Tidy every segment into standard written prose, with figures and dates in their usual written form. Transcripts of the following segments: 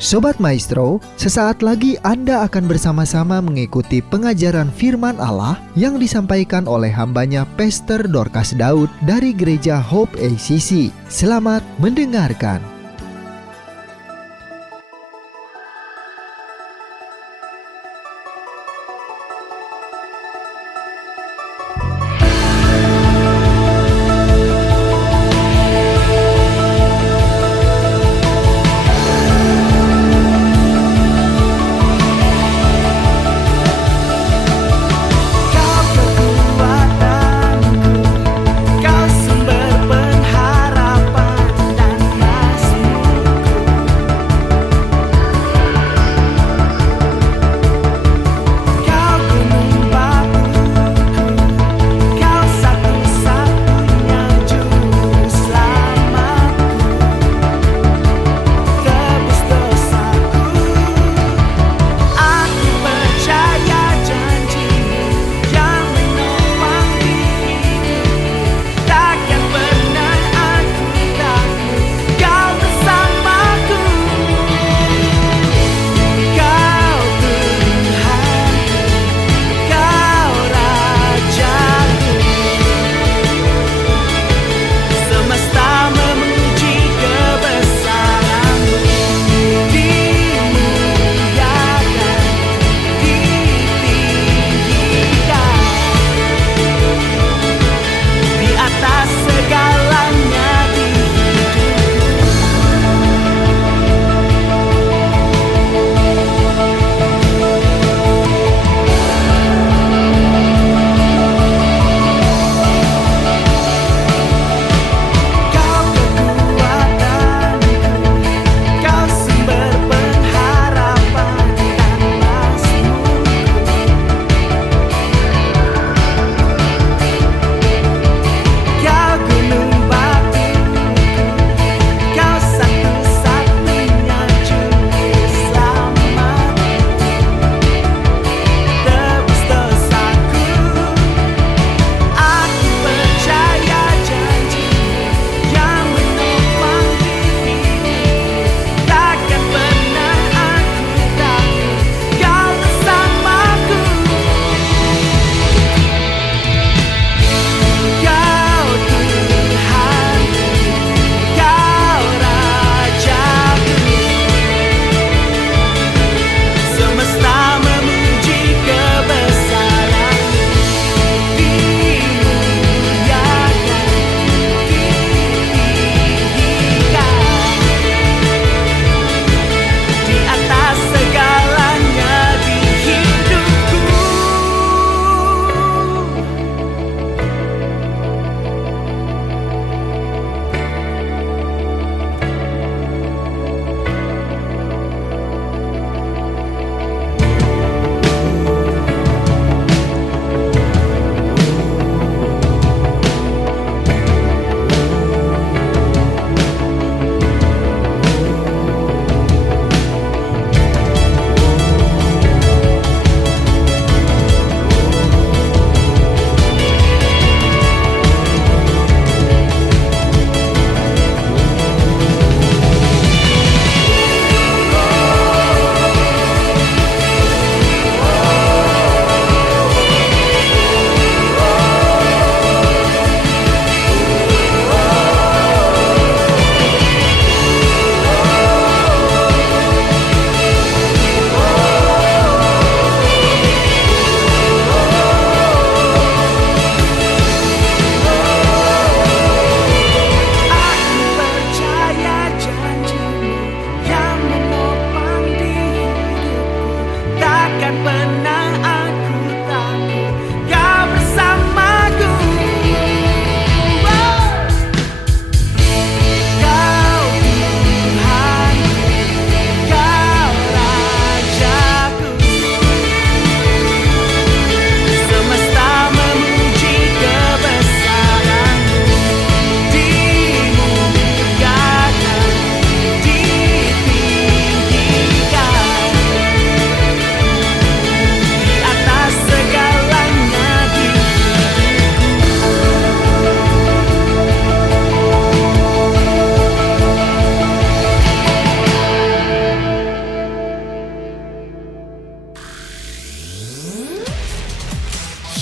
Sobat Maestro, sesaat lagi Anda akan bersama-sama mengikuti pengajaran firman Allah yang disampaikan oleh hambanya Pastor Dorcas Daud dari Gereja Hope ACC. Selamat mendengarkan. Kau sumber pengharapan dan masa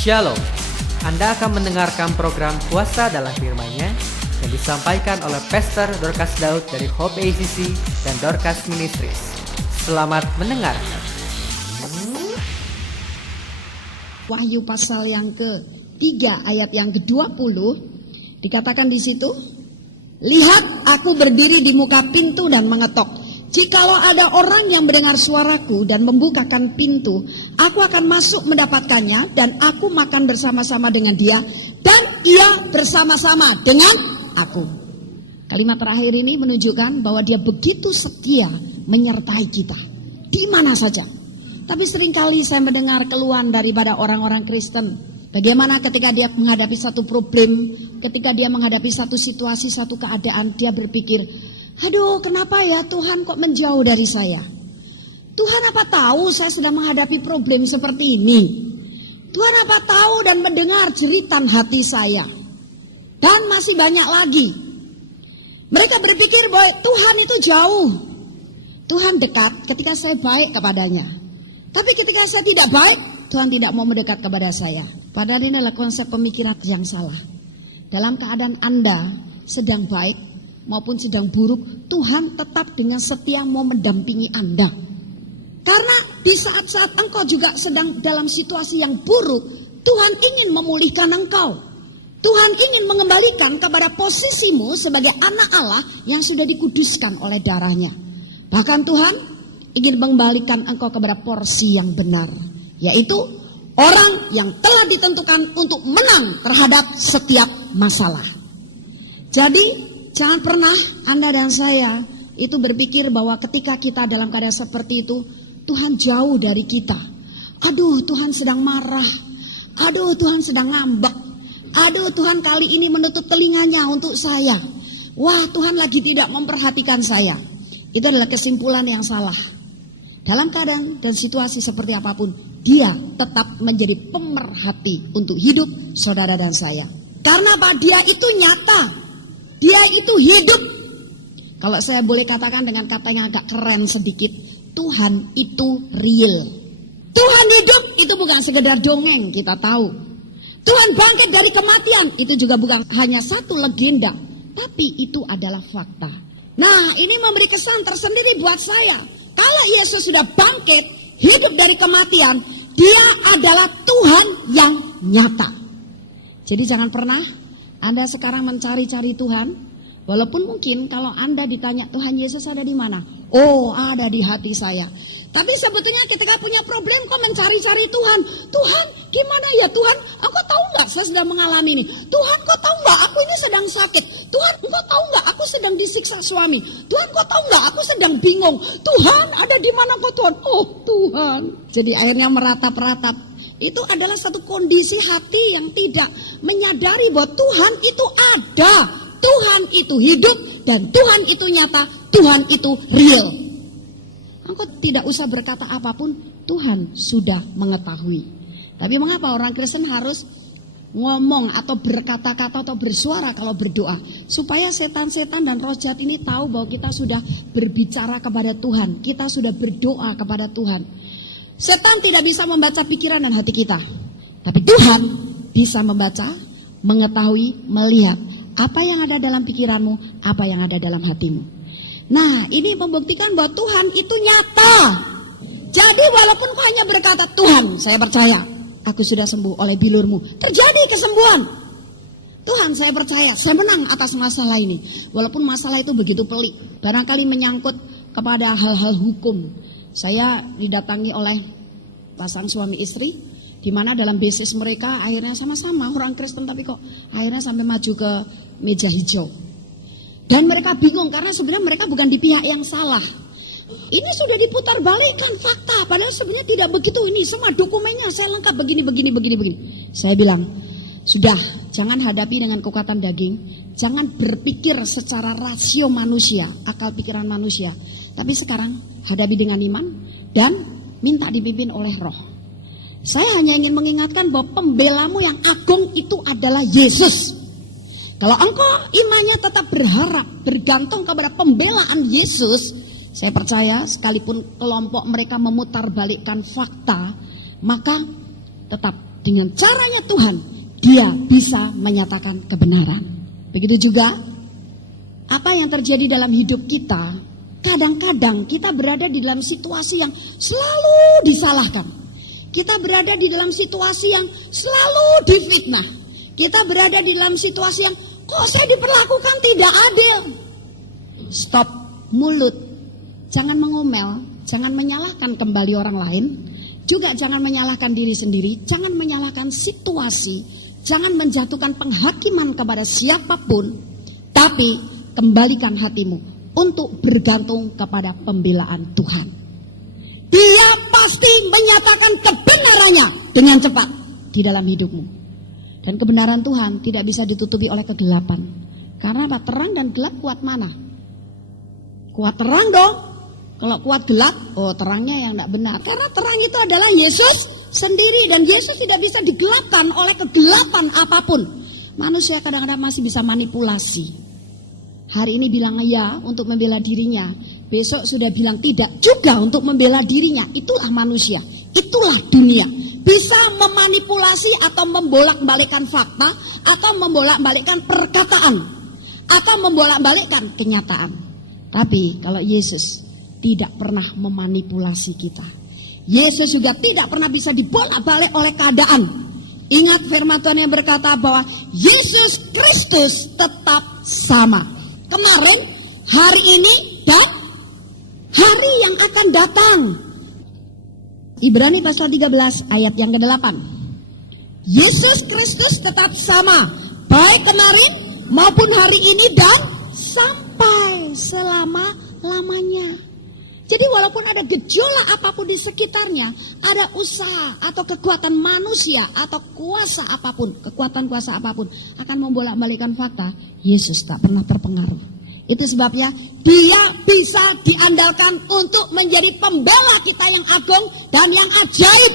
Shalom, Anda akan mendengarkan program Kuasa dalam Firman-Nya yang disampaikan oleh Pastor Dorcas Daud dari Hope ACC dan Dorcas Ministries. Selamat mendengarkan. Wahyu pasal yang ke-3 ayat yang ke-20 dikatakan di situ, lihat aku berdiri di muka pintu dan mengetok. Jikalau ada orang yang mendengar suaraku dan membukakan pintu, aku akan masuk mendapatkannya dan aku makan bersama-sama dengan dia dan ia bersama-sama dengan aku. Kalimat terakhir ini menunjukkan bahwa dia begitu setia menyertai kita di mana saja. Tapi seringkali saya mendengar keluhan daripada orang-orang Kristen. Bagaimana ketika dia menghadapi satu problem, ketika dia menghadapi satu situasi, satu keadaan, dia berpikir, aduh, kenapa ya Tuhan kok menjauh dari saya? Tuhan apa tahu saya sedang menghadapi problem seperti ini? Tuhan apa tahu dan mendengar jeritan hati saya? Dan masih banyak lagi. Mereka berpikir bahwa Tuhan itu jauh. Tuhan dekat ketika saya baik kepadanya. Tapi ketika saya tidak baik, Tuhan tidak mau mendekat kepada saya. Padahal ini adalah konsep pemikiran yang salah. Dalam keadaan Anda sedang baik maupun sedang buruk, Tuhan tetap dengan setia mau mendampingi Anda. Karena di saat-saat engkau juga sedang dalam situasi yang buruk, Tuhan ingin memulihkan engkau. Tuhan ingin mengembalikan kepada posisimu sebagai anak Allah yang sudah dikuduskan oleh darahnya. Bahkan Tuhan ingin mengembalikan engkau kepada porsi yang benar, yaitu orang yang telah ditentukan untuk menang terhadap setiap masalah. Jadi jangan pernah Anda dan saya itu berpikir bahwa ketika kita dalam keadaan seperti itu, Tuhan jauh dari kita. Aduh, Tuhan sedang marah. Aduh, Tuhan sedang ngambek. Aduh, Tuhan kali ini menutup telinganya untuk saya. Wah, Tuhan lagi tidak memperhatikan saya. Itu adalah kesimpulan yang salah. Dalam keadaan dan situasi seperti apapun, dia tetap menjadi pemerhati untuk hidup saudara dan saya. Karena apa? Dia itu nyata. Dia itu hidup. Kalau saya boleh katakan dengan kata yang agak keren sedikit, Tuhan itu real. Tuhan hidup itu bukan sekedar dongeng, kita tahu. Tuhan bangkit dari kematian itu juga bukan hanya satu legenda, tapi itu adalah fakta. Nah, ini memberi kesan tersendiri buat saya. Kalau Yesus sudah bangkit, hidup dari kematian, dia adalah Tuhan yang nyata. Jadi jangan pernah Anda sekarang mencari-cari Tuhan. Walaupun mungkin kalau Anda ditanya Tuhan Yesus ada di mana? Oh, ada di hati saya. Tapi sebetulnya ketika punya problem kok mencari-cari Tuhan. Tuhan gimana ya Tuhan? Engkau tahu nggak saya sedang mengalami ini? Tuhan kau tahu nggak aku ini sedang sakit? Tuhan engkau tahu nggak aku sedang disiksa suami? Tuhan kau tahu nggak aku sedang bingung? Tuhan ada di mana kau Tuhan? Oh Tuhan. Jadi akhirnya meratap-ratap. Itu adalah satu kondisi hati yang tidak menyadari bahwa Tuhan itu ada. Tuhan itu hidup dan Tuhan itu nyata. Tuhan itu real. Engkau tidak usah berkata apapun, Tuhan sudah mengetahui. Tapi mengapa orang Kristen harus ngomong atau berkata-kata atau bersuara kalau berdoa? Supaya setan-setan dan roh jahat ini tahu bahwa kita sudah berbicara kepada Tuhan. Kita sudah berdoa kepada Tuhan. Setan tidak bisa membaca pikiran dan hati kita. Tapi Tuhan bisa membaca, mengetahui, melihat apa yang ada dalam pikiranmu, apa yang ada dalam hatimu. Nah, ini membuktikan bahwa Tuhan itu nyata. Jadi walaupun kau hanya berkata, Tuhan saya percaya, aku sudah sembuh oleh bilurmu. Terjadi kesembuhan. Tuhan saya percaya, saya menang atas masalah ini. Walaupun masalah itu begitu pelik. Barangkali menyangkut kepada hal-hal hukum. Saya didatangi oleh pasang suami istri. Di mana dalam bisnis mereka akhirnya sama-sama orang Kristen. Tapi kok akhirnya sampai maju ke meja hijau. Dan mereka bingung karena sebenarnya mereka bukan di pihak yang salah. Ini sudah diputar balikkan fakta. Padahal sebenarnya tidak begitu ini. Semua dokumennya saya lengkap begini. Saya bilang, sudah jangan hadapi dengan kekuatan daging. Jangan berpikir secara rasio manusia, akal pikiran manusia. Tapi sekarang hadapi dengan iman dan minta dipimpin oleh roh. Saya hanya ingin mengingatkan bahwa pembelamu yang agung itu adalah Yesus. Kalau engkau imannya tetap berharap, bergantung kepada pembelaan Yesus, saya percaya sekalipun kelompok mereka memutarbalikkan fakta, maka tetap dengan caranya Tuhan, dia bisa menyatakan kebenaran. Begitu juga apa yang terjadi dalam hidup kita. Kadang-kadang kita berada di dalam situasi yang selalu disalahkan. Kita berada di dalam situasi yang selalu difitnah. Kita berada di dalam situasi yang kok saya diperlakukan tidak adil. Stop mulut. Jangan mengomel, jangan menyalahkan kembali orang lain. Juga jangan menyalahkan diri sendiri, jangan menyalahkan situasi, jangan menjatuhkan penghakiman kepada siapapun. Tapi kembalikan hatimu untuk bergantung kepada pembelaan Tuhan. Dia pasti menyatakan kebenarannya dengan cepat di dalam hidupmu. Dan kebenaran Tuhan tidak bisa ditutupi oleh kegelapan. Karena apa? Terang dan gelap kuat mana? Kuat terang dong. Kalau kuat gelap, oh terangnya yang tidak benar. Karena terang itu adalah Yesus sendiri. Dan Yesus tidak bisa digelapkan oleh kegelapan apapun. Manusia kadang-kadang masih bisa manipulasi. Hari ini bilang ya untuk membela dirinya. Besok sudah bilang tidak juga untuk membela dirinya. Itulah manusia. Itulah dunia. Bisa memanipulasi atau membolak-balikkan fakta. Atau membolak-balikkan perkataan. Atau membolak-balikkan kenyataan. Tapi kalau Yesus tidak pernah memanipulasi kita. Yesus juga tidak pernah bisa dibolak-balik oleh keadaan. Ingat firman Tuhan yang berkata bahwa Yesus Kristus tetap sama. Kemarin, hari ini, dan hari yang akan datang. Ibrani pasal 13 ayat yang ke-8. Yesus Kristus tetap sama. Baik kemarin maupun hari ini dan sampai selama-lamanya. Jadi walaupun ada gejolak apapun di sekitarnya, ada usaha atau kekuatan manusia atau kuasa apapun, kekuatan kuasa apapun akan membolak-balikkan fakta, Yesus tak pernah terpengaruh. Itu sebabnya dia bisa diandalkan untuk menjadi pembela kita yang agung dan yang ajaib.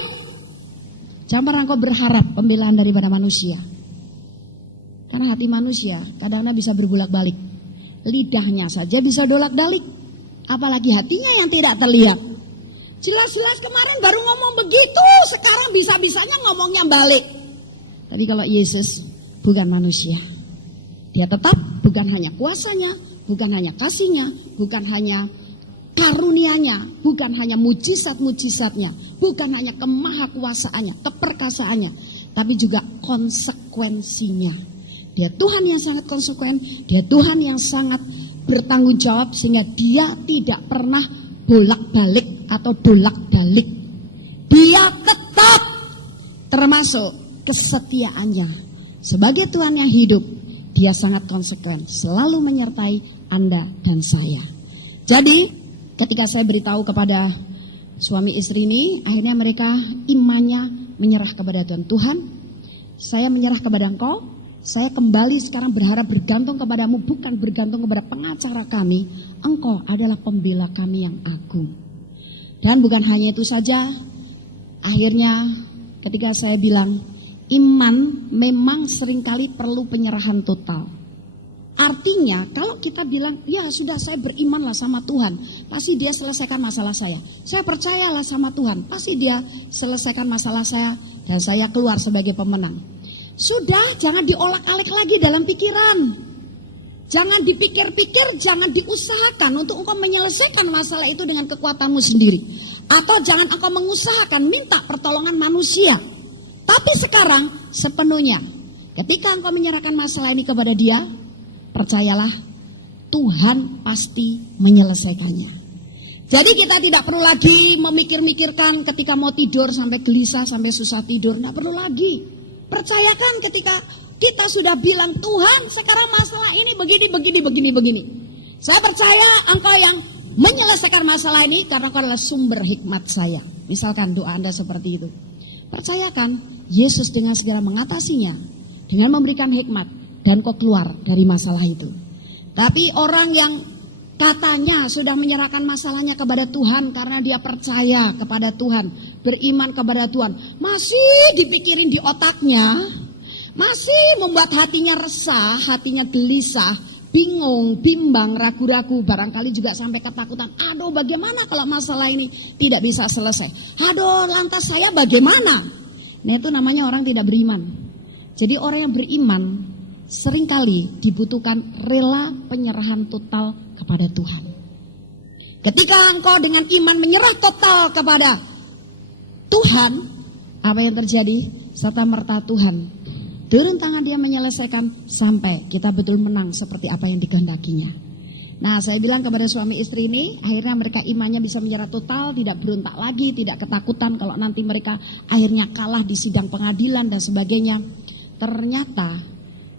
Jangan pernah kau berharap pembelaan daripada manusia. Karena hati manusia kadang-kadang bisa berbulak-balik. Lidahnya saja bisa dolak-dalik. Apalagi hatinya yang tidak terlihat. Jelas-jelas kemarin baru ngomong begitu, sekarang bisa-bisanya ngomongnya balik. Tapi kalau Yesus bukan manusia. Dia tetap bukan hanya kuasanya, bukan hanya kasihnya, bukan hanya karunia-Nya, bukan hanya mujizat-mujizatnya, bukan hanya kemahakuasaannya, keperkasaannya, tapi juga konsekuensinya. Dia Tuhan yang sangat konsekuen, dia Tuhan yang sangat bertanggung jawab sehingga dia tidak pernah bolak-balik atau bolak-balik. Dia tetap termasuk kesetiaannya. Sebagai Tuhan yang hidup, dia sangat konsekuen, selalu menyertai Anda dan saya. Jadi ketika saya beritahu kepada suami istri ini, akhirnya mereka imannya menyerah kepada Tuhan. Tuhan, saya menyerah kepada Engkau. Saya kembali sekarang berharap bergantung kepadamu, bukan bergantung kepada pengacara kami. Engkau adalah pembela kami yang agung. Dan bukan hanya itu saja, akhirnya ketika saya bilang, iman memang seringkali perlu penyerahan total. Artinya kalau kita bilang, ya sudah saya berimanlah sama Tuhan, pasti dia selesaikan masalah saya. Saya percayalah sama Tuhan, pasti dia selesaikan masalah saya dan saya keluar sebagai pemenang. Sudah, jangan diolak-alik lagi dalam pikiran. Jangan dipikir-pikir, jangan diusahakan untuk engkau menyelesaikan masalah itu dengan kekuatanmu sendiri. Atau jangan engkau mengusahakan minta pertolongan manusia. Tapi sekarang sepenuhnya, ketika engkau menyerahkan masalah ini kepada dia, percayalah Tuhan pasti menyelesaikannya. Jadi kita tidak perlu lagi memikir-mikirkan ketika mau tidur sampai gelisah, sampai susah tidur. Tidak perlu lagi. Percayakan ketika kita sudah bilang, Tuhan sekarang masalah ini begini. Saya percaya engkau yang menyelesaikan masalah ini karena engkau adalah sumber hikmat saya. Misalkan doa Anda seperti itu. Percayakan Yesus dengan segera mengatasinya, dengan memberikan hikmat, dan kau keluar dari masalah itu. Tapi orang yang katanya sudah menyerahkan masalahnya kepada Tuhan karena dia percaya kepada Tuhan, beriman kepada Tuhan, masih dipikirin di otaknya, masih membuat hatinya resah, hatinya gelisah, bingung, bimbang, ragu-ragu, barangkali juga sampai ketakutan. Aduh, bagaimana kalau masalah ini tidak bisa selesai? Aduh, lantas saya bagaimana? Nah itu namanya orang tidak beriman. Jadi orang yang beriman seringkali dibutuhkan rela penyerahan total kepada Tuhan. Ketika engkau dengan iman menyerah total kepada Tuhan, apa yang terjadi? Serta-merta Tuhan turun tangan, dia menyelesaikan sampai kita betul menang seperti apa yang dikehendakinya. Nah saya bilang kepada suami istri ini, akhirnya mereka imannya bisa menyerah total, tidak berontak lagi, tidak ketakutan kalau nanti mereka akhirnya kalah di sidang pengadilan dan sebagainya. Ternyata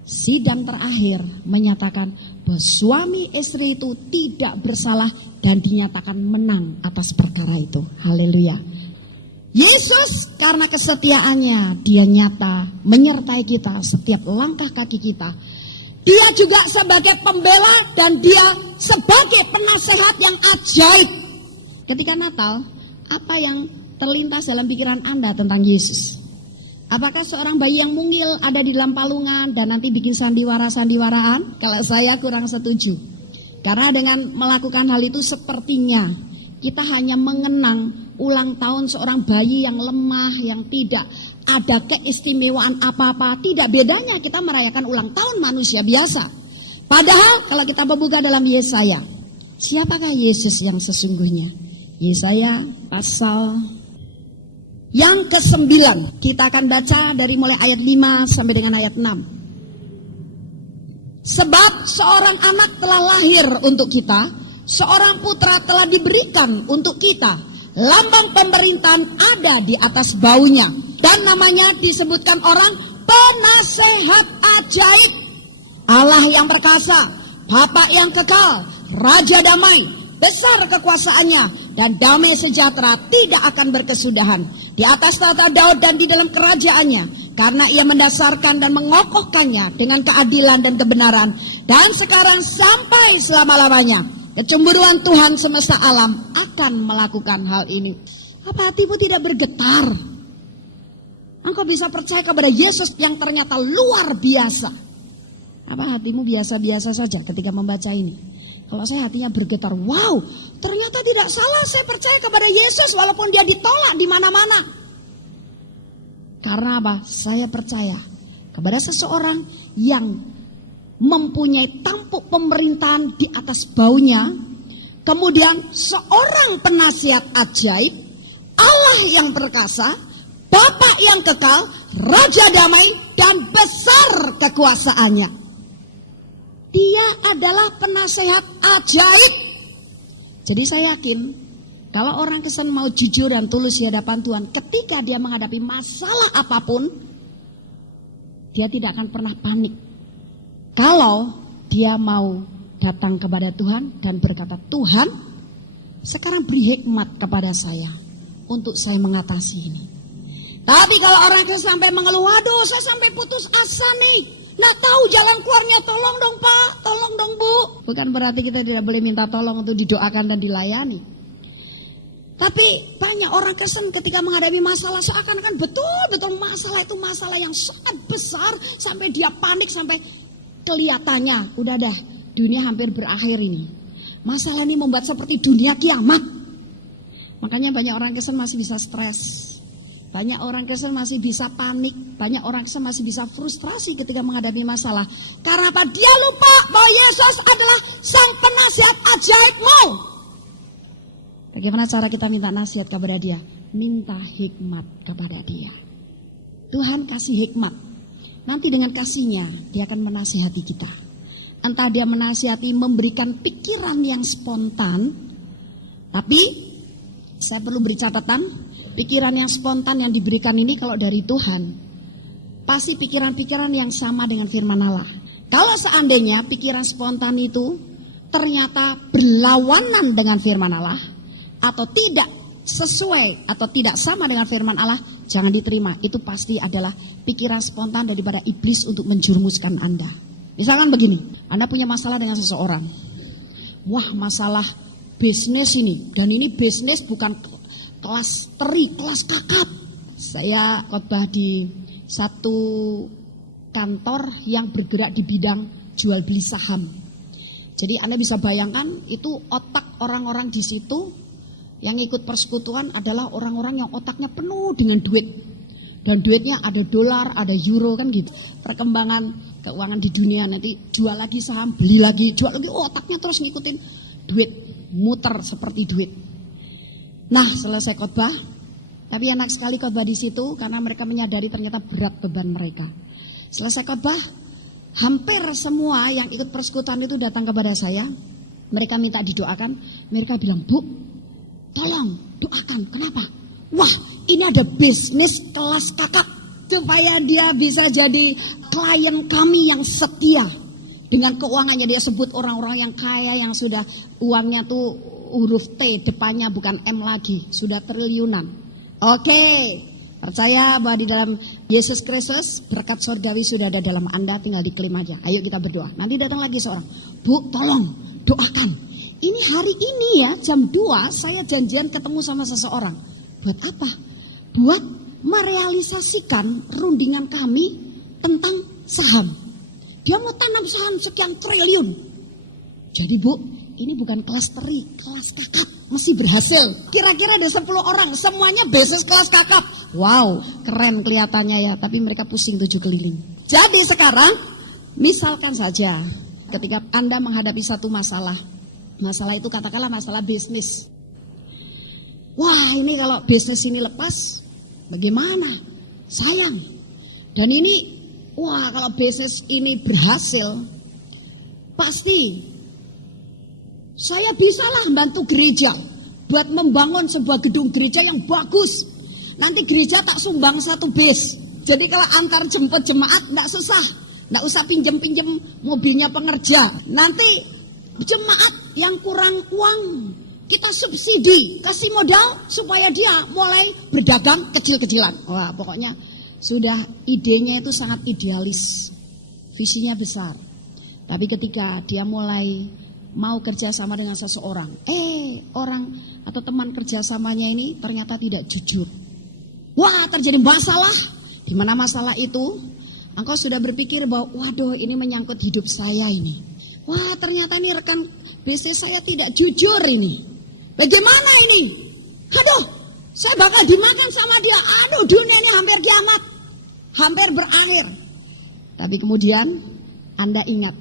sidang terakhir menyatakan bahwa suami istri itu tidak bersalah dan dinyatakan menang atas perkara itu. Haleluya. Yesus karena kesetiaannya, dia nyata menyertai kita setiap langkah kaki kita. Dia juga sebagai pembela dan dia sebagai penasehat yang ajaib. Ketika Natal, apa yang terlintas dalam pikiran Anda tentang Yesus? Apakah seorang bayi yang mungil ada di dalam palungan dan nanti bikin sandiwara-sandiwaraan? Kalau saya kurang setuju. Karena dengan melakukan hal itu sepertinya kita hanya mengenang ulang tahun seorang bayi yang lemah, yang tidak ada keistimewaan apa-apa. Tidak bedanya kita merayakan ulang tahun manusia biasa. Padahal kalau kita membuka dalam Yesaya, siapakah Yesus yang sesungguhnya? Yesaya pasal yang ke-9. Kita akan baca dari mulai ayat 5 sampai dengan ayat 6. Sebab seorang anak telah lahir untuk kita, seorang putra telah diberikan untuk kita. Lambang pemerintahan ada di atas baunya, dan namanya disebutkan orang penasehat ajaib, Allah yang perkasa, Bapa yang kekal, Raja damai, besar kekuasaannya, dan damai sejahtera tidak akan berkesudahan di atas tahta Daud dan di dalam kerajaannya, karena ia mendasarkan dan mengokohkannya dengan keadilan dan kebenaran, dan sekarang sampai selama-lamanya. Kecemburuan Tuhan semesta alam akan melakukan hal ini. Apa hatimu tidak bergetar? Engkau bisa percaya kepada Yesus yang ternyata luar biasa. Apa hatimu biasa-biasa saja ketika membaca ini? Kalau saya hatinya bergetar, wow, ternyata tidak salah saya percaya kepada Yesus walaupun dia ditolak di mana-mana. Karena apa? Saya percaya kepada seseorang yang mempunyai tampuk pemerintahan di atas baunya, kemudian seorang penasihat ajaib, Allah yang perkasa, Bapa yang kekal, Raja damai, dan besar kekuasaannya. Dia adalah penasehat ajaib. Jadi saya yakin kalau orang Kristen mau jujur dan tulus di hadapan Tuhan, ketika dia menghadapi masalah apapun, dia tidak akan pernah panik. Kalau dia mau datang kepada Tuhan dan berkata, Tuhan, sekarang beri hikmat kepada saya untuk saya mengatasi ini. Tapi kalau orang itu sampai mengeluh, waduh saya sampai putus asa nih, nggak tahu jalan keluarnya, tolong dong Pak, tolong dong Bu. Bukan berarti kita tidak boleh minta tolong untuk didoakan dan dilayani. Tapi banyak orang Kristen ketika menghadapi masalah seakan-akan betul-betul masalah itu masalah yang sangat besar sampai dia panik, sampai kelihatannya udah dah dunia hampir berakhir ini. Masalah ini membuat seperti dunia kiamat. Makanya banyak orang Kristen masih bisa stres. Banyak orang Kristen masih bisa panik. Banyak orang Kristen masih bisa frustrasi ketika menghadapi masalah. Karena apa? Dia lupa bahwa Yesus adalah sang penasihat ajaibmu. Bagaimana cara kita minta nasihat kepada dia? Minta hikmat kepada dia. Tuhan kasih hikmat. Nanti dengan kasihnya dia akan menasihati kita. Entah dia menasihati memberikan pikiran yang spontan. Tapi saya perlu beri catatan, pikiran yang spontan yang diberikan ini kalau dari Tuhan, pasti pikiran-pikiran yang sama dengan firman Allah. Kalau seandainya pikiran spontan itu ternyata berlawanan dengan firman Allah, atau tidak sesuai atau tidak sama dengan firman Allah, jangan diterima. Itu pasti adalah pikiran spontan daripada iblis untuk menjerumuskan Anda. Misalkan begini, Anda punya masalah dengan seseorang. Wah, masalah bisnis ini, dan ini bisnis bukan kelas teri, kelas kakap. Saya khotbah di satu kantor yang bergerak di bidang jual beli saham. Jadi Anda bisa bayangkan itu otak orang-orang di situ yang ikut persekutuan adalah orang-orang yang otaknya penuh dengan duit. Dan duitnya ada dolar, ada euro kan gitu. Perkembangan keuangan di dunia nanti jual lagi saham, beli lagi, jual lagi. Otaknya terus ngikutin duit, muter seperti duit. Nah, selesai khotbah, tapi enak sekali khotbah di situ karena mereka menyadari ternyata berat beban mereka. Selesai khotbah, hampir semua yang ikut persekutuan itu datang kepada saya. Mereka minta didoakan. Mereka bilang, "Bu, tolong doakan." Kenapa? Wah, ini ada bisnis kelas kakap supaya dia bisa jadi klien kami yang setia. Dengan keuangannya dia sebut orang-orang yang kaya yang sudah uangnya tuh huruf T depannya bukan M lagi, sudah triliunan. Oke, percaya bahwa di dalam Yesus Kristus berkat surgawi sudah ada dalam Anda, tinggal diklaim aja. Ayo kita berdoa. Nanti datang lagi seorang, "Bu, tolong doakan. Ini hari ini ya jam 2 saya janjian ketemu sama seseorang." Buat apa? Buat merealisasikan rundingan kami tentang saham. Dia mau tanam saham sekian triliun. Jadi Bu, ini bukan kelas teri, kelas kakap. Mesti berhasil. Kira-kira ada 10 orang, semuanya bisnis kelas kakap. Wow, keren kelihatannya ya, tapi mereka pusing 7 keliling. Jadi sekarang, misalkan saja ketika Anda menghadapi satu masalah. Masalah itu katakanlah masalah bisnis. Wah, ini kalau bisnis ini lepas, bagaimana? Sayang. Dan ini, wah kalau bisnis ini berhasil, pasti saya bisalah bantu gereja buat membangun sebuah gedung gereja yang bagus. Nanti gereja tak sumbang 1 bis. Jadi kalau antar jemput jemaat enggak susah. Enggak usah pinjem-pinjem mobilnya pengerja. Nanti jemaat yang kurang uang kita subsidi, kasih modal supaya dia mulai berdagang kecil-kecilan. Wah, pokoknya sudah idenya itu sangat idealis. Visinya besar. Tapi ketika dia mulai mau kerja sama dengan seseorang, orang atau teman kerjasamanya ini ternyata tidak jujur. Wah, terjadi masalah. Di mana masalah itu? Engkau sudah berpikir bahwa, waduh ini menyangkut hidup saya ini. Wah, ternyata ini rekan bisnis saya tidak jujur ini. Bagaimana ini? Aduh, saya bakal dimakan sama dia. Aduh, dunia ini hampir kiamat. Hampir berakhir. Tapi kemudian Anda ingat,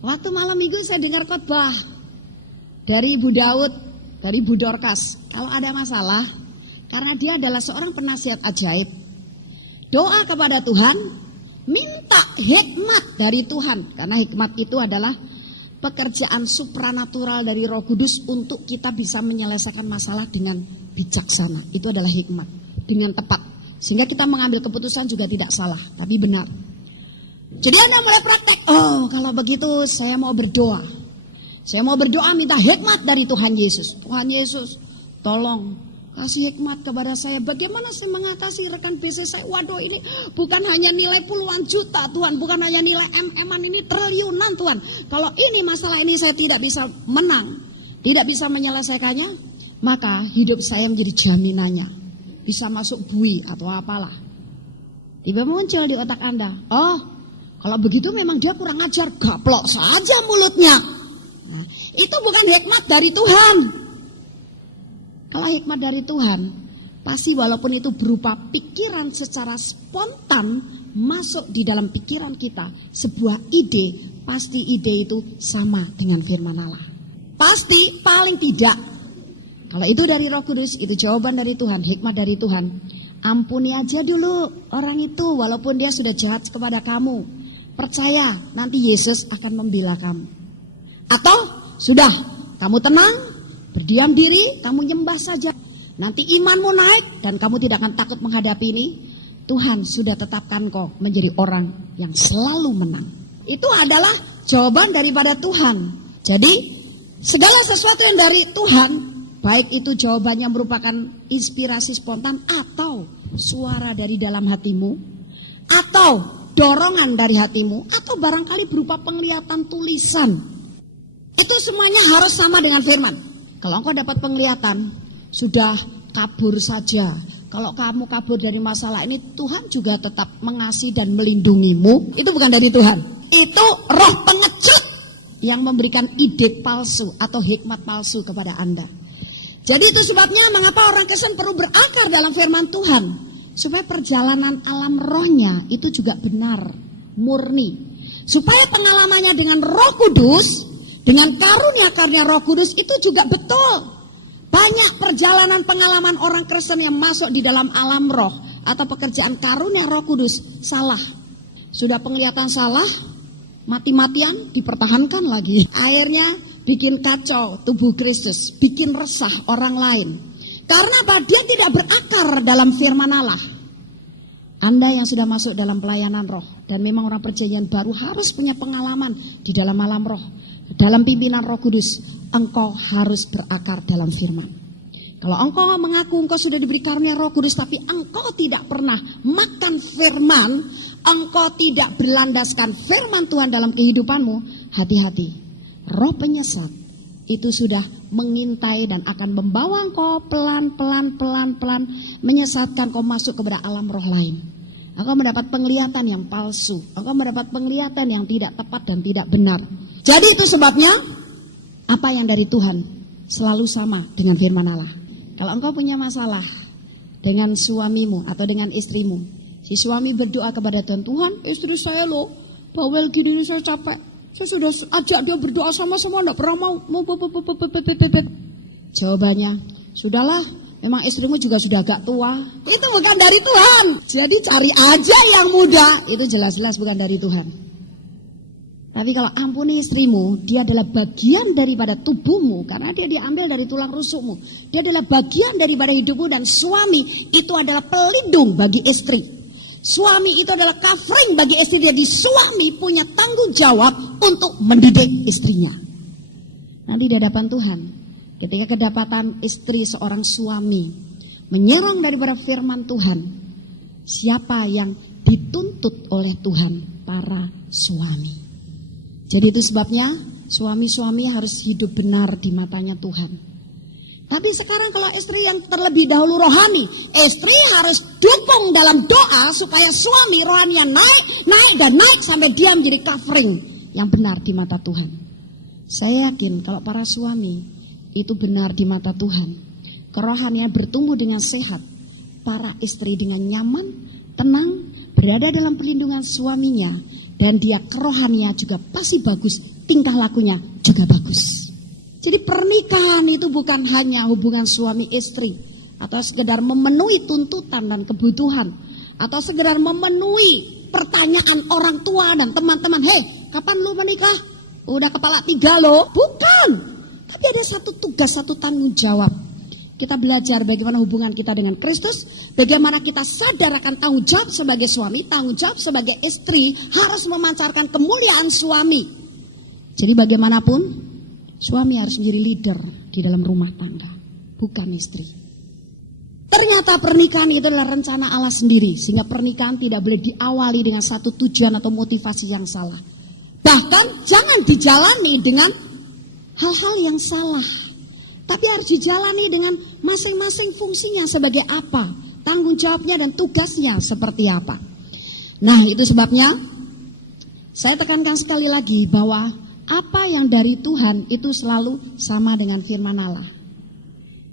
waktu malam minggu saya dengar khotbah dari Ibu Daud, dari Ibu Dorcas. Kalau ada masalah, karena dia adalah seorang penasihat ajaib, doa kepada Tuhan, minta hikmat dari Tuhan. Karena hikmat itu adalah pekerjaan supranatural dari Roh Kudus untuk kita bisa menyelesaikan masalah dengan bijaksana. Itu adalah hikmat, dengan tepat. Sehingga kita mengambil keputusan juga tidak salah, tapi benar. Jadi Anda mulai praktek, kalau begitu saya mau berdoa. Saya mau berdoa minta hikmat dari Tuhan Yesus. Tuhan Yesus, tolong kasih hikmat kepada saya. Bagaimana saya mengatasi rekan bisnis saya? Waduh, ini bukan hanya nilai puluhan juta Tuhan, bukan hanya nilai MM-an, ini triliunan Tuhan. Kalau ini masalah ini saya tidak bisa menang, tidak bisa menyelesaikannya, maka hidup saya menjadi jaminannya. Bisa masuk bui atau apalah. Tiba muncul di otak Anda, kalau begitu memang dia kurang ajar, gaplok saja mulutnya. Nah, itu bukan hikmat dari Tuhan. Kalau hikmat dari Tuhan, pasti walaupun itu berupa pikiran secara spontan masuk di dalam pikiran kita, sebuah ide, pasti ide itu sama dengan firman Allah. Pasti paling tidak. Kalau itu dari Roh Kudus, itu jawaban dari Tuhan, hikmat dari Tuhan. Ampuni aja dulu orang itu walaupun dia sudah jahat kepada kamu. Percaya, nanti Yesus akan membela kamu. Atau sudah, kamu tenang, berdiam diri, kamu nyembah saja. Nanti imanmu naik dan kamu tidak akan takut menghadapi ini. Tuhan sudah tetapkan kau menjadi orang yang selalu menang. Itu adalah jawaban daripada Tuhan. Jadi segala sesuatu yang dari Tuhan, baik itu jawabannya merupakan inspirasi spontan atau suara dari dalam hatimu, atau dorongan dari hatimu, atau barangkali berupa penglihatan tulisan. Itu semuanya harus sama dengan firman. Kalau engkau dapat penglihatan, sudah kabur saja. Kalau kamu kabur dari masalah ini, Tuhan juga tetap mengasihi dan melindungimu. Itu bukan dari Tuhan. Itu roh pengecut yang memberikan ide palsu atau hikmat palsu kepada Anda. Jadi itu sebabnya mengapa orang Kristen perlu berakar dalam firman Tuhan. supaya perjalanan alam rohnya itu juga benar, murni. Supaya pengalamannya dengan Roh Kudus, dengan karunia Roh Kudus itu juga betul. Banyak perjalanan pengalaman orang Kristen yang masuk di dalam alam roh atau pekerjaan karunia Roh Kudus salah. Sudah penglihatan salah, mati-matian dipertahankan lagi. Akhirnya bikin kacau tubuh Kristus, bikin resah orang lain. Karena apa? Dia tidak berakar dalam firman Allah. Anda yang sudah masuk dalam pelayanan roh, dan memang orang perjanjian baru harus punya pengalaman di dalam alam roh, dalam pimpinan Roh Kudus, engkau harus berakar dalam firman. Kalau engkau mengaku engkau sudah diberi karunia Roh Kudus, tapi engkau tidak pernah makan firman, engkau tidak berlandaskan firman Tuhan dalam kehidupanmu, hati-hati. Roh penyesat itu sudah mengintai dan akan membawa engkau pelan-pelan menyesatkan kau masuk kepada alam roh lain. Engkau mendapat penglihatan yang palsu, engkau mendapat penglihatan yang tidak tepat dan tidak benar. Jadi itu sebabnya apa yang dari Tuhan selalu sama dengan firman Allah. Kalau engkau punya masalah dengan suamimu atau dengan istrimu, si suami berdoa kepada Tuhan, Tuhan istri saya loh bawel gini saya capek. Saya sudah ajak dia berdoa sama-sama, enggak pernah mau. Jawabannya, sudahlah, memang istrimu juga sudah agak tua. Itu bukan dari Tuhan. Jadi cari aja yang muda, itu jelas-jelas bukan dari Tuhan. Tapi kalau ampuni istrimu, dia adalah bagian daripada tubuhmu, karena dia diambil dari tulang rusukmu. Dia adalah bagian daripada hidupmu, dan suami itu adalah pelindung bagi istri. Suami itu adalah covering bagi istri. Jadi suami punya tanggung jawab untuk mendidik istrinya. Nanti di hadapan Tuhan, ketika kedapatan istri seorang suami menyerang daripada firman Tuhan, siapa yang dituntut oleh Tuhan? Para suami. Jadi itu sebabnya suami-suami harus hidup benar di matanya Tuhan. Tapi sekarang kalau istri yang terlebih dahulu rohani, istri harus dukung dalam doa supaya suami rohaninya naik sampai dia menjadi covering yang benar di mata Tuhan. Saya yakin kalau para suami itu benar di mata Tuhan, kerohanian bertumbuh dengan sehat, para istri dengan nyaman, tenang, berada dalam perlindungan suaminya, dan dia kerohaninya juga pasti bagus, tingkah lakunya juga bagus. Jadi pernikahan itu bukan hanya hubungan suami istri, atau sekedar memenuhi tuntutan dan kebutuhan, atau sekedar memenuhi pertanyaan orang tua dan teman-teman. Hei, kapan lu menikah? Udah kepala 3 loh. Bukan. Tapi ada satu tugas, satu tanggung jawab. Kita belajar bagaimana hubungan kita dengan Kristus, bagaimana kita sadar akan tanggung jawab sebagai suami, tanggung jawab sebagai istri, harus memancarkan kemuliaan suami. Jadi bagaimanapun, suami harus menjadi leader di dalam rumah tangga, bukan istri. Ternyata pernikahan itu adalah rencana Allah sendiri, sehingga pernikahan tidak boleh diawali dengan satu tujuan atau motivasi yang salah. Bahkan jangan dijalani dengan hal-hal yang salah, tapi harus dijalani dengan masing-masing fungsinya sebagai apa, tanggung jawabnya dan tugasnya seperti apa. Nah, itu sebabnya saya tekankan sekali lagi bahwa apa yang dari Tuhan itu selalu sama dengan firman Allah.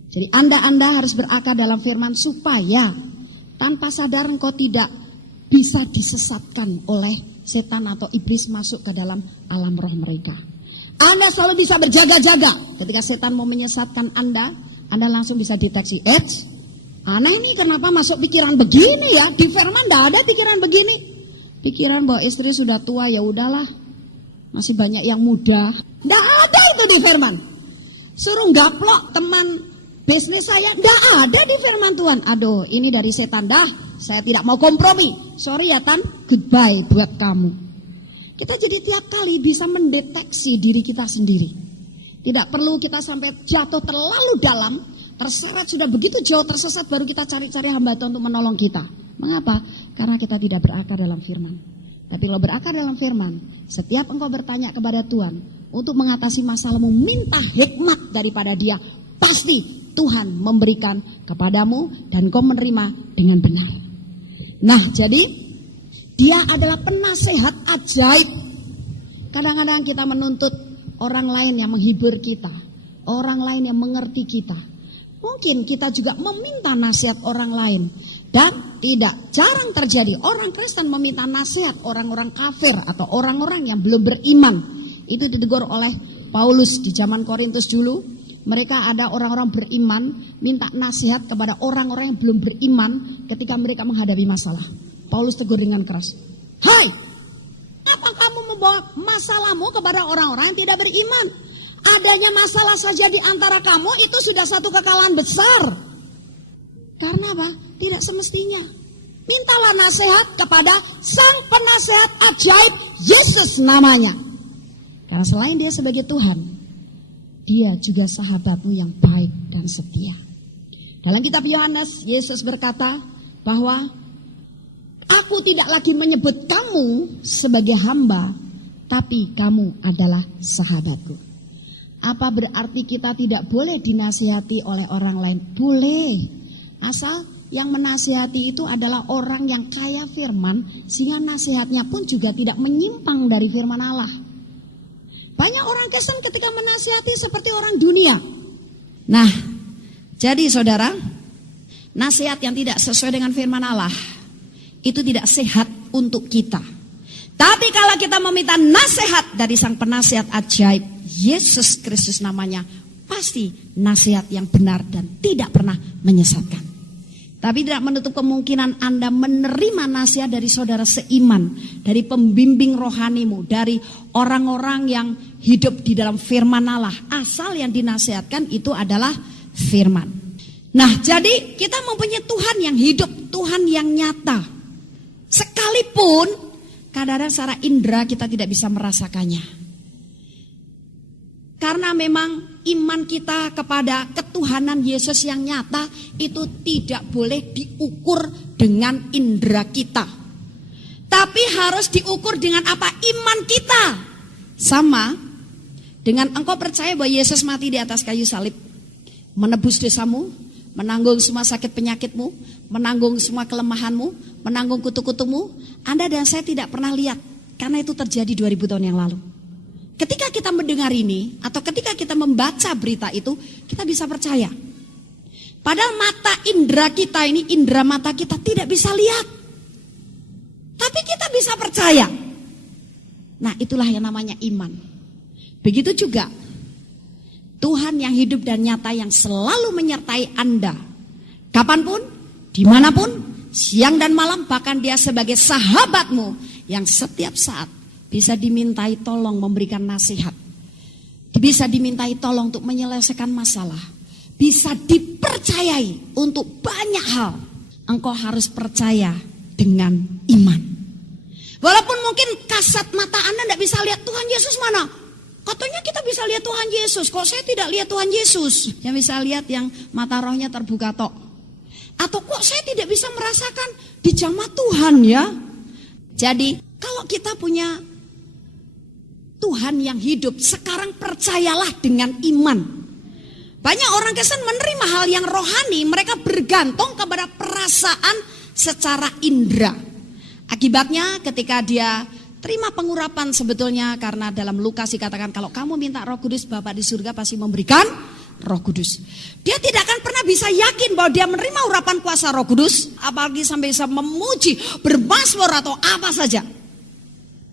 Jadi Anda harus berakar dalam firman supaya tanpa sadar engkau tidak bisa disesatkan oleh setan atau iblis masuk ke dalam alam roh mereka. Anda selalu bisa berjaga-jaga. Ketika setan mau menyesatkan Anda langsung bisa deteksi. Aneh ini kenapa masuk pikiran begini ya? Di firman tidak ada pikiran begini. Pikiran bahwa istri sudah tua, ya udahlah. Masih banyak yang muda. Tidak ada itu di firman. Suruh gaplok teman bisnis saya. Tidak ada di firman Tuhan. Aduh, ini dari setan dah. Saya tidak mau kompromi. Sorry ya Tan, goodbye buat kamu. Kita jadi tiap kali bisa mendeteksi diri kita sendiri. Tidak perlu kita sampai jatuh terlalu dalam, terseret sudah begitu jauh tersesat, baru kita cari-cari hamba Tuhan untuk menolong kita. Mengapa? Karena kita tidak berakar dalam firman. Tapi kalau berakar dalam firman, setiap engkau bertanya kepada Tuhan untuk mengatasi masalahmu, minta hikmat daripada Dia, pasti Tuhan memberikan kepadamu dan kau menerima dengan benar. Nah, jadi Dia adalah penasehat ajaib. Kadang-kadang kita menuntut orang lain yang menghibur kita, orang lain yang mengerti kita. Mungkin kita juga meminta nasihat orang lain. Dan tidak jarang terjadi orang Kristen meminta nasihat orang-orang kafir atau orang-orang yang belum beriman. Itu ditegur oleh Paulus di zaman Korintus dulu. Mereka ada orang-orang beriman minta nasihat kepada orang-orang yang belum beriman ketika mereka menghadapi masalah. Paulus tegur dengan keras. Hai, apa kamu membawa masalahmu kepada orang-orang yang tidak beriman? Adanya masalah saja di antara kamu itu sudah satu kekalahan besar. Karena apa? Tidak semestinya. Mintalah nasihat kepada Sang Penasehat Ajaib, Yesus namanya. Karena selain dia sebagai Tuhan, dia juga sahabatmu yang baik dan setia. Dalam kitab Yohanes, Yesus berkata bahwa aku tidak lagi menyebut kamu sebagai hamba, tapi kamu adalah sahabatku. Apa berarti kita tidak boleh dinasihati oleh orang lain? Boleh. Asal yang menasihati itu adalah orang yang kaya firman, sehingga nasihatnya pun juga tidak menyimpang dari firman Allah. Banyak orang Kristen ketika menasihati seperti orang dunia. Nah, jadi saudara, nasihat yang tidak sesuai dengan firman Allah itu tidak sehat untuk kita. Tapi kalau kita meminta nasihat dari Sang Penasihat Ajaib, Yesus Kristus namanya, pasti nasihat yang benar dan tidak pernah menyesatkan. Tapi tidak menutup kemungkinan Anda menerima nasihat dari saudara seiman, dari pembimbing rohanimu, dari orang-orang yang hidup di dalam firman Allah. Asal yang dinasihatkan itu adalah firman. Nah, jadi kita mempunyai Tuhan yang hidup, Tuhan yang nyata. Sekalipun kadang-kadang secara indera kita tidak bisa merasakannya. Karena memang iman kita kepada ketuhanan Yesus yang nyata itu tidak boleh diukur dengan indera kita. Tapi harus diukur dengan apa? Iman kita. Sama dengan engkau percaya bahwa Yesus mati di atas kayu salib, menebus dosamu, menanggung semua sakit penyakitmu, menanggung semua kelemahanmu, menanggung kutuk-kutukmu. Anda dan saya tidak pernah lihat, karena itu terjadi 2000 tahun yang lalu. Ketika kita mendengar ini, atau ketika kita membaca berita itu, kita bisa percaya. Padahal mata indera kita ini, indera mata kita tidak bisa lihat. Tapi kita bisa percaya. Nah, itulah yang namanya iman. Begitu juga Tuhan yang hidup dan nyata yang selalu menyertai Anda. Kapanpun, dimanapun, siang dan malam, bahkan dia sebagai sahabatmu yang setiap saat bisa dimintai tolong memberikan nasihat. Bisa dimintai tolong untuk menyelesaikan masalah. Bisa dipercayai untuk banyak hal. Engkau harus percaya dengan iman. Walaupun mungkin kasat mata Anda tidak bisa lihat Tuhan Yesus mana. Katanya kita bisa lihat Tuhan Yesus. Kok saya tidak lihat Tuhan Yesus? Yang bisa lihat yang mata rohnya terbuka tok. Atau kok saya tidak bisa merasakan di jamah Tuhan ya. Jadi kalau kita punya Tuhan yang hidup, sekarang percayalah dengan iman. Banyak orang Kristen menerima hal yang rohani, mereka bergantung kepada perasaan secara indera. Akibatnya ketika dia terima pengurapan sebetulnya, karena dalam Lukas dikatakan kalau kamu minta Roh Kudus, Bapa di surga pasti memberikan Roh Kudus. Dia tidak akan pernah bisa yakin bahwa dia menerima urapan kuasa Roh Kudus, apalagi sampai bisa memuji, bermazmur atau apa saja.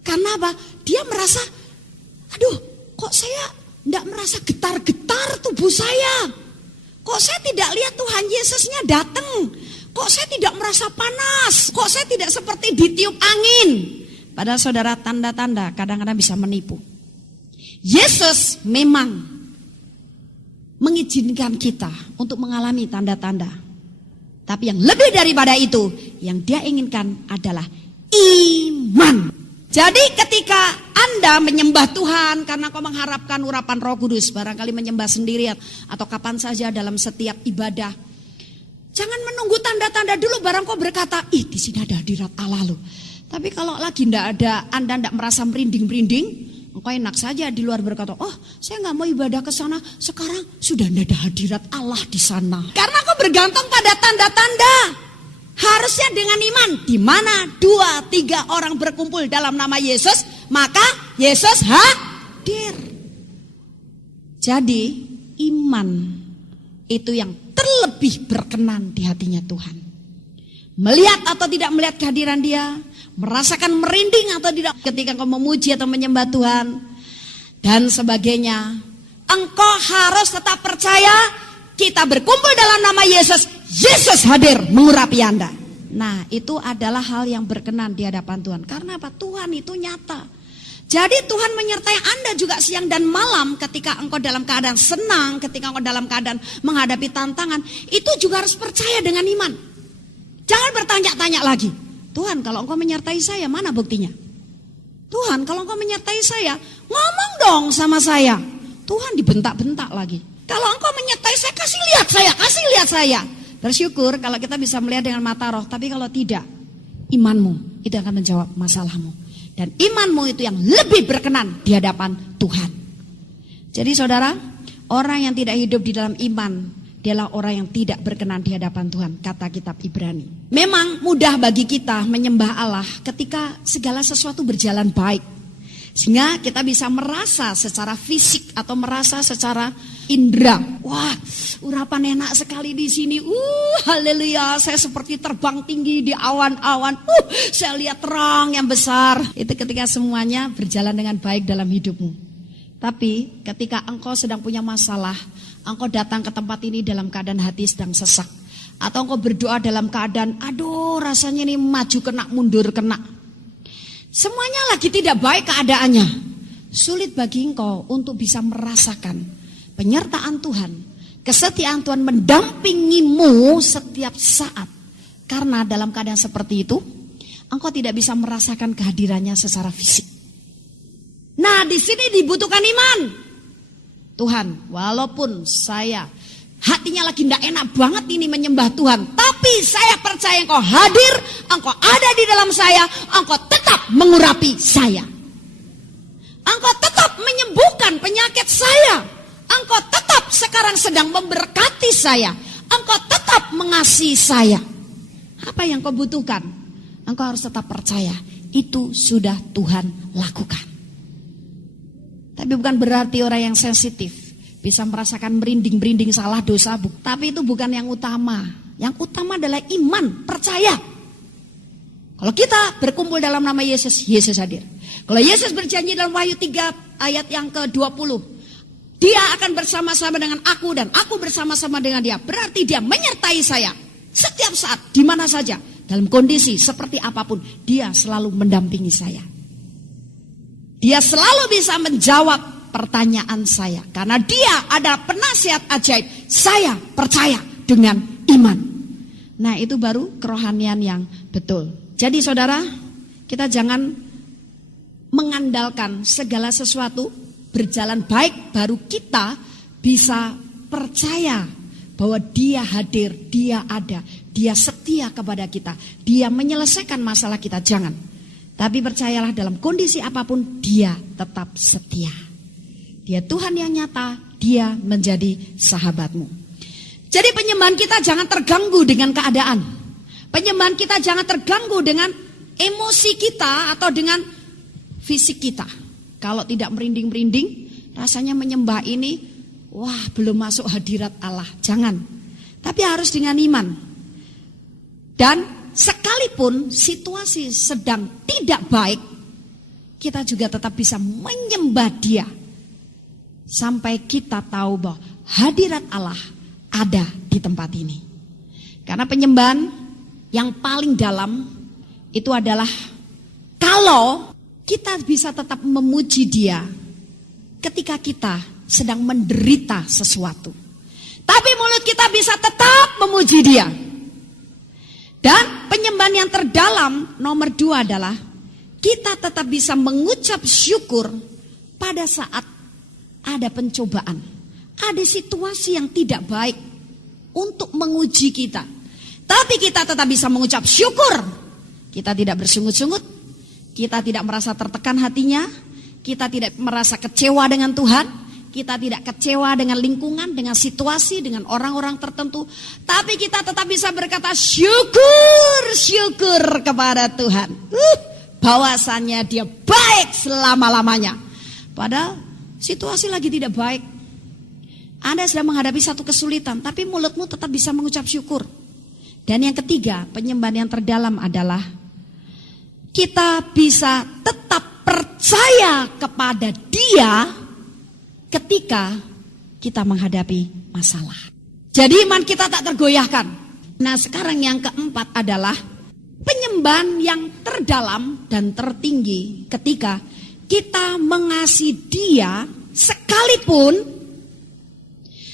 Karena apa? Dia merasa, aduh, kok saya tidak merasa getar-getar tubuh saya? Kok saya tidak lihat Tuhan Yesusnya datang? Kok saya tidak merasa panas? Kok saya tidak seperti ditiup angin? Padahal saudara, tanda-tanda kadang-kadang bisa menipu. Yesus memang mengizinkan kita untuk mengalami tanda-tanda. Tapi yang lebih daripada itu, yang dia inginkan adalah iman. Jadi ketika Anda menyembah Tuhan karena kau mengharapkan urapan Roh Kudus, barangkali menyembah sendirian atau kapan saja dalam setiap ibadah, jangan menunggu tanda-tanda dulu barang kau berkata, ih di sini ada hadirat Allah loh. Tapi kalau lagi tidak ada, Anda tidak merasa merinding-merinding, engkau enak saja di luar berkata, oh saya nggak mau ibadah ke sana, sekarang sudah tidak ada hadirat Allah di sana. Karena kau bergantung pada tanda-tanda. Harusnya dengan iman, di mana 2-3 orang berkumpul dalam nama Yesus, maka Yesus hadir. Jadi iman itu yang terlebih berkenan di hatinya Tuhan. Melihat atau tidak melihat kehadiran Dia, merasakan merinding atau tidak ketika engkau memuji atau menyembah Tuhan, dan sebagainya. Engkau harus tetap percaya, kita berkumpul dalam nama Yesus, Yesus hadir mengurapi Anda. Nah, itu adalah hal yang berkenan di hadapan Tuhan. Karena apa? Tuhan itu nyata. Jadi Tuhan menyertai Anda juga siang dan malam ketika engkau dalam keadaan senang, ketika engkau dalam keadaan menghadapi tantangan. Itu juga harus percaya dengan iman. Jangan bertanya-tanya lagi. Tuhan, kalau engkau menyertai saya, mana buktinya? Tuhan, kalau engkau menyertai saya, ngomong dong sama saya. Tuhan dibentak-bentak lagi. Kalau engkau menyertai saya, kasih lihat saya. Bersyukur kalau kita bisa melihat dengan mata roh. Tapi kalau tidak, imanmu itu akan menjawab masalahmu. Dan imanmu itu yang lebih berkenan di hadapan Tuhan. Jadi saudara, orang yang tidak hidup di dalam iman, dialah orang yang tidak berkenan di hadapan Tuhan, kata kitab Ibrani. Memang mudah bagi kita menyembah Allah ketika segala sesuatu berjalan baik. Sehingga kita bisa merasa secara fisik atau merasa secara indera. Wah, urapan enak sekali di sini. Haleluya, saya seperti terbang tinggi di awan-awan. Saya lihat terang yang besar. Itu ketika semuanya berjalan dengan baik dalam hidupmu. Tapi ketika engkau sedang punya masalah, engkau datang ke tempat ini dalam keadaan hati sedang sesak. Atau engkau berdoa dalam keadaan, aduh rasanya ini maju kena, mundur kena. Semuanya lagi tidak baik keadaannya. Sulit bagi engkau untuk bisa merasakan penyertaan Tuhan. Kesetiaan Tuhan mendampingimu setiap saat. Karena dalam keadaan seperti itu, engkau tidak bisa merasakan kehadirannya secara fisik. Nah, di sini dibutuhkan iman. Tuhan, walaupun saya hatinya lagi tidak enak banget ini menyembah Tuhan, tapi saya percaya engkau hadir, engkau ada di dalam saya, engkau tetap mengurapi saya. Engkau tetap menyembuhkan penyakit saya. Engkau tetap sekarang sedang memberkati saya. Engkau tetap mengasihi saya. Apa yang kau butuhkan? Engkau harus tetap percaya, itu sudah Tuhan lakukan. Tapi bukan berarti orang yang sensitif bisa merasakan merinding-merinding salah dosa. Tapi itu bukan yang utama. Yang utama adalah iman, percaya. Kalau kita berkumpul dalam nama Yesus, Yesus hadir. Kalau Yesus berjanji dalam Wahyu 3 ayat yang ke-20, Dia akan bersama-sama dengan aku dan aku bersama-sama dengan Dia. Berarti Dia menyertai saya setiap saat, di mana saja, dalam kondisi seperti apapun, Dia selalu mendampingi saya. Dia selalu bisa menjawab pertanyaan saya. Karena Dia ada penasihat ajaib. Saya percaya dengan iman. Nah, itu baru kerohanian yang betul. Jadi saudara, kita jangan mengandalkan segala sesuatu berjalan baik baru kita bisa percaya bahwa Dia hadir, Dia ada, Dia setia kepada kita, Dia menyelesaikan masalah kita. Jangan. Tapi percayalah dalam kondisi apapun Dia tetap setia. Dia Tuhan yang nyata, Dia menjadi sahabatmu. Jadi penyembahan kita jangan terganggu dengan keadaan. Penyembahan kita jangan terganggu dengan emosi kita atau dengan fisik kita. Kalau tidak merinding-merinding, rasanya menyembah ini, wah belum masuk hadirat Allah. Jangan. Tapi harus dengan iman. Dan sekalipun situasi sedang tidak baik, kita juga tetap bisa menyembah Dia. Sampai kita tahu bahwa hadirat Allah ada di tempat ini. Karena penyembahan yang paling dalam itu adalah kalau kita bisa tetap memuji Dia ketika kita sedang menderita sesuatu. Tapi mulut kita bisa tetap memuji Dia. Dan penyembahan yang terdalam nomor 2 adalah kita tetap bisa mengucap syukur pada saat ada pencobaan, ada situasi yang tidak baik untuk menguji kita. Tapi kita tetap bisa mengucap syukur. Kita tidak bersungut-sungut, kita tidak merasa tertekan hatinya, kita tidak merasa kecewa dengan Tuhan. Kita tidak kecewa dengan lingkungan, dengan situasi, dengan orang-orang tertentu. Tapi kita tetap bisa berkata syukur kepada Tuhan. Bahwasannya Dia baik selama-lamanya. Padahal situasi lagi tidak baik. Anda sedang menghadapi satu kesulitan, tapi mulutmu tetap bisa mengucap syukur. Dan yang ketiga, penyembahan yang terdalam adalah kita bisa tetap percaya kepada Dia ketika kita menghadapi masalah. Jadi iman kita tak tergoyahkan. Nah, sekarang yang keempat adalah penyembahan yang terdalam dan tertinggi ketika kita mengasihi Dia sekalipun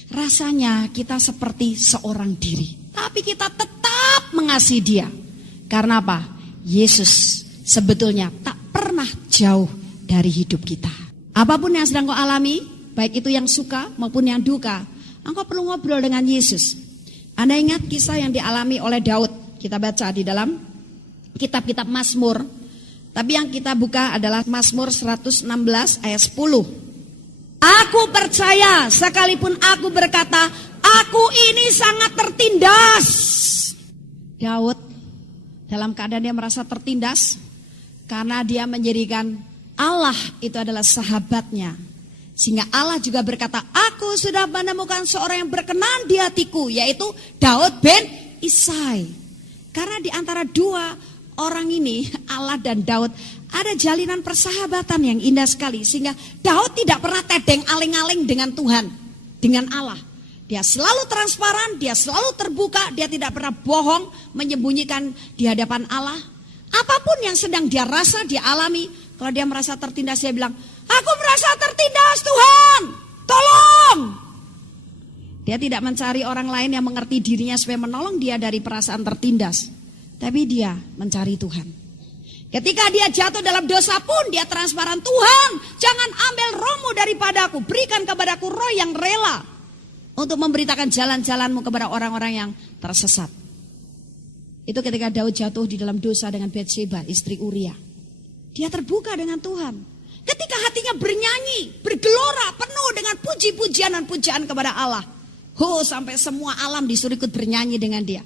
rasanya kita seperti seorang diri. Tapi kita tetap mengasihi Dia. Karena apa? Yesus sebetulnya tak pernah jauh dari hidup kita. Apapun yang sedang kau alami, baik itu yang suka maupun yang duka, engkau perlu ngobrol dengan Yesus. Anda ingat kisah yang dialami oleh Daud. Kita baca di dalam kitab-kitab Mazmur. Tapi yang kita buka adalah Mazmur 116 ayat 10. Aku percaya sekalipun aku berkata, aku ini sangat tertindas. Daud dalam keadaan dia merasa tertindas karena dia menjadikan Allah itu adalah sahabatnya. Sehingga Allah juga berkata, aku sudah menemukan seorang yang berkenan di hatiku, yaitu Daud bin Isai. Karena di antara dua orang ini, Allah dan Daud, ada jalinan persahabatan yang indah sekali. Sehingga Daud tidak pernah tedeng aling-aling dengan Tuhan, dengan Allah. Dia selalu transparan, dia selalu terbuka, dia tidak pernah bohong, menyembunyikan di hadapan Allah. Apapun yang sedang dia rasa, dia alami. Kalau dia merasa tertindas, dia bilang, aku merasa tertindas Tuhan, tolong. Dia tidak mencari orang lain yang mengerti dirinya supaya menolong dia dari perasaan tertindas. Tapi dia mencari Tuhan. Ketika dia jatuh dalam dosa pun dia transparan, Tuhan jangan ambil rohmu daripadaku, berikan kepadaku roh yang rela untuk memberitakan jalan-jalanmu kepada orang-orang yang tersesat. Itu ketika Daud jatuh di dalam dosa dengan Bathsheba, istri Uria. Dia terbuka dengan Tuhan. Ketika hatinya bernyanyi, bergelora, penuh dengan puji-pujian dan pujian kepada Allah. Sampai semua alam disuruh ikut bernyanyi dengan dia.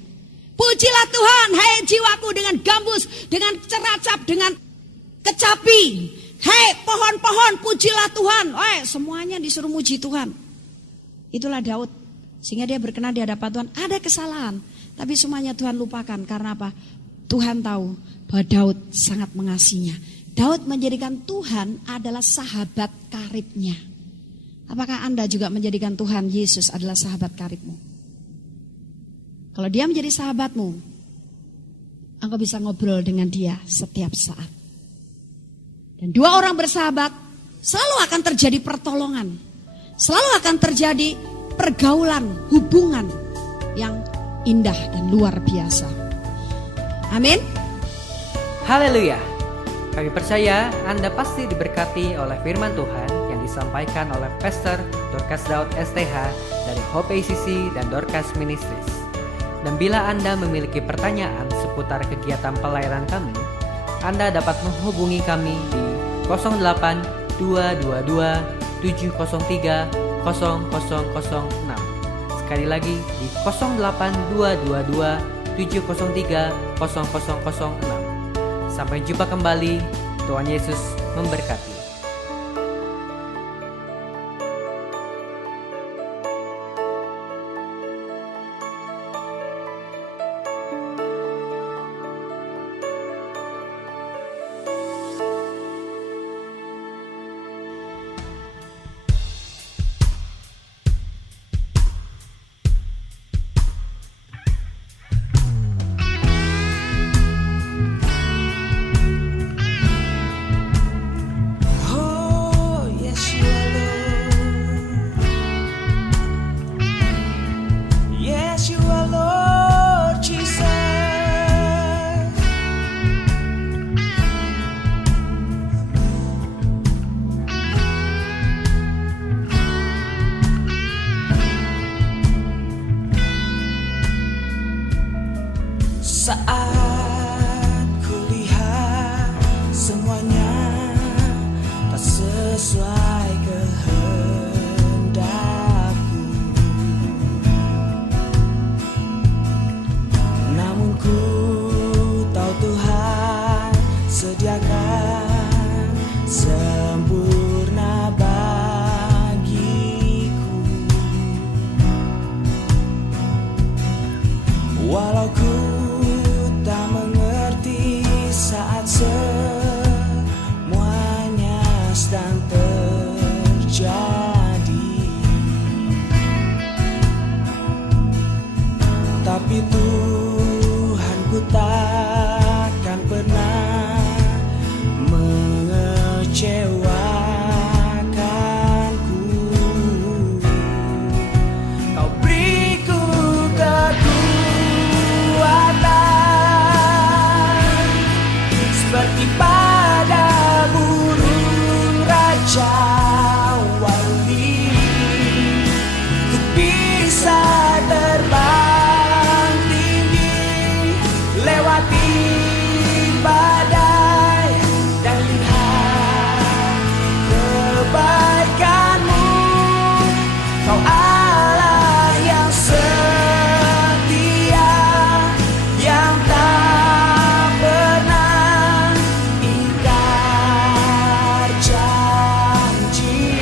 Pujilah Tuhan, hai jiwaku, dengan gambus, dengan ceracap, dengan kecapi. Hei pohon-pohon, pujilah Tuhan. Semuanya disuruh muji Tuhan. Itulah Daud. Sehingga dia berkenan di hadapan Tuhan. Ada kesalahan, tapi semuanya Tuhan lupakan. Karena apa? Tuhan tahu bahwa Daud sangat mengasihinya. Daud menjadikan Tuhan adalah sahabat karibnya. Apakah Anda juga menjadikan Tuhan Yesus adalah sahabat karibmu? Kalau dia menjadi sahabatmu, engkau bisa ngobrol dengan dia setiap saat. Dan dua orang bersahabat, selalu akan terjadi pertolongan. Selalu akan terjadi pergaulan, hubungan yang indah dan luar biasa. Amin. Haleluya. Kami percaya Anda pasti diberkati oleh firman Tuhan yang disampaikan oleh Pastor Dorcas Daud STH dari Hope ACC dan Dorcas Ministries. Dan bila Anda memiliki pertanyaan seputar kegiatan pelayanan kami, Anda dapat menghubungi kami di 08 222 703 0006. Sekali lagi di 08 222 703 0006. Sampai jumpa kembali. Tuhan Yesus memberkati. Saat kulihat semuanya tak sesuai kehendakku, namun ku tahu Tuhan sediakan sempurna bagiku. Walau ku Tapi Tuhan ku takkan pernah mengecewakanku. Kau beriku kekuatan seperti pada burung raja wali, untuk bisa terbang tinggi lewati badai dan lihat kebaikanmu. Kau Allah yang setia, yang tak pernah ingkar janji.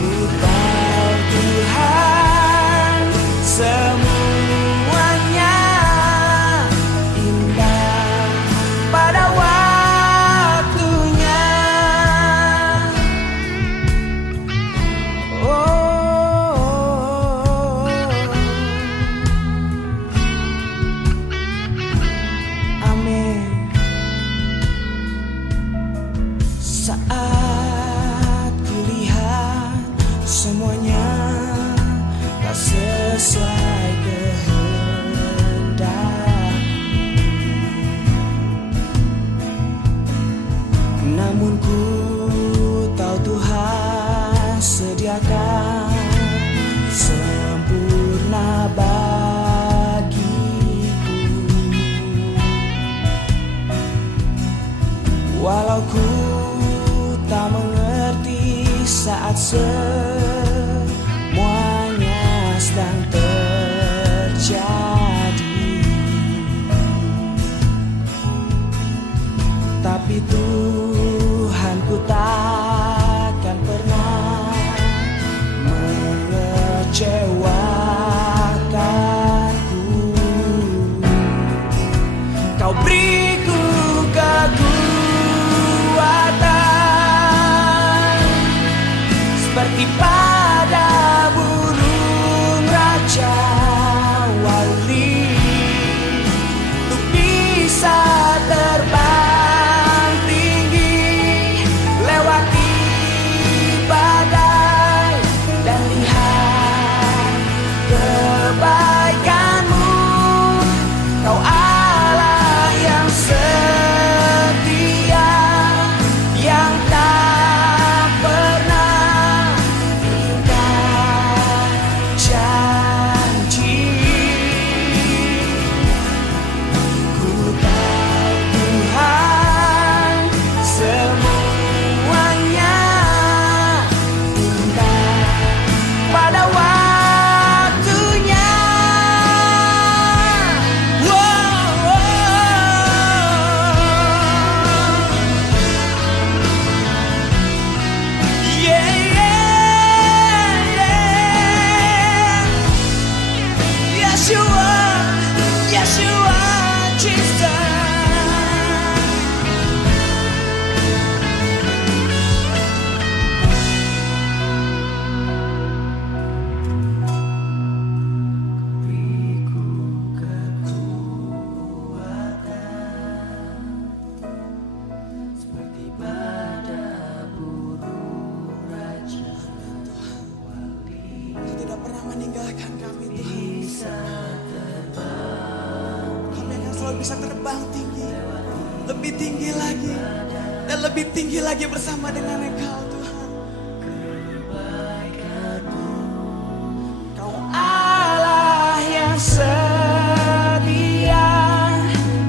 Ku tahu Tuhan semuanya indah pada waktunya. Amin. Saat kulihat semuanya tak sesuai kehendak, namun ku tahu Tuhan sediakan sempurna bagiku. Walau ku tak mengerti saat semuanya sedang terjadi, tapi Tuhan ku takkan pernah mengecewakanku. Kau beriku kekuatan seperti pada burung raja wali, untuk bisa terbang tinggi lewati badai dan lihat kebaikanmu. Kau Allah yang setia, yang tak pernah ingkar janji. Ku tahu Tuhan semuanya indah pada waktunya. Yeah, yeah, yeah. Yes you are, Jesus. Beriku kekuatan seperti pada burung raja wali. Kau tidak pernah meninggalkan kami, Tuhan. Kami akan selalu bisa terbang tinggi, lebih tinggi lagi, dan lebih tinggi lagi bersama dengan Engkau, Tuhan. Kau Allah yang setia,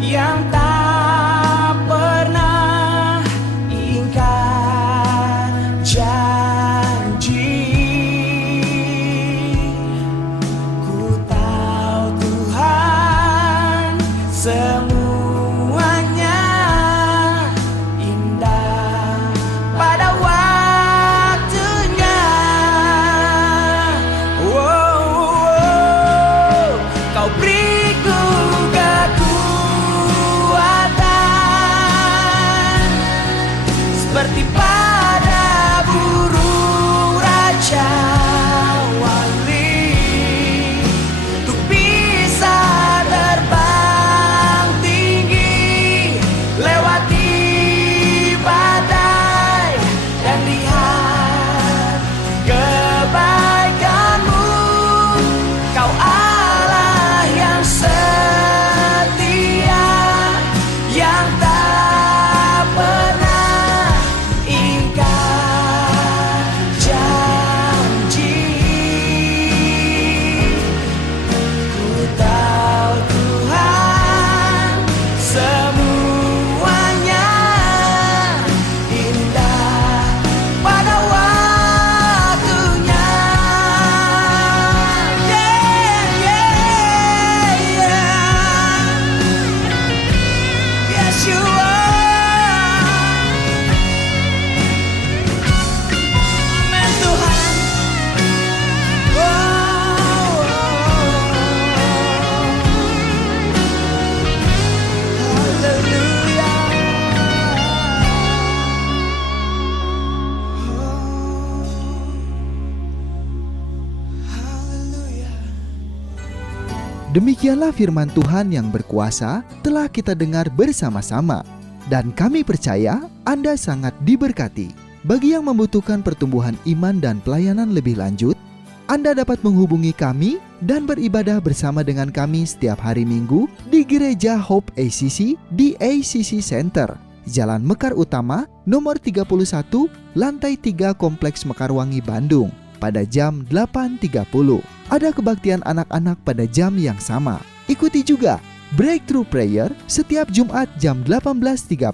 yang tak pernah ingkar janji. Ku tahu Tuhan semuanya indah pada waktunya. Demikianlah firman Tuhan yang berkuasa telah kita dengar bersama-sama. Dan kami percaya Anda sangat diberkati. Bagi yang membutuhkan pertumbuhan iman dan pelayanan lebih lanjut, Anda dapat menghubungi kami dan beribadah bersama dengan kami setiap hari Minggu di Gereja Hope ACC di ACC Center, Jalan Mekar Utama, nomor 31, lantai 3 Kompleks Mekarwangi, Bandung, pada jam 8.30. Ada kebaktian anak-anak pada jam yang sama. Ikuti juga Breakthrough Prayer setiap Jumat jam 18.30.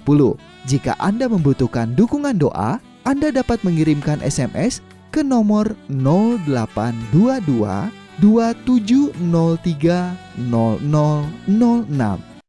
Jika Anda membutuhkan dukungan doa, Anda dapat mengirimkan SMS ke nomor 0822 2703 0006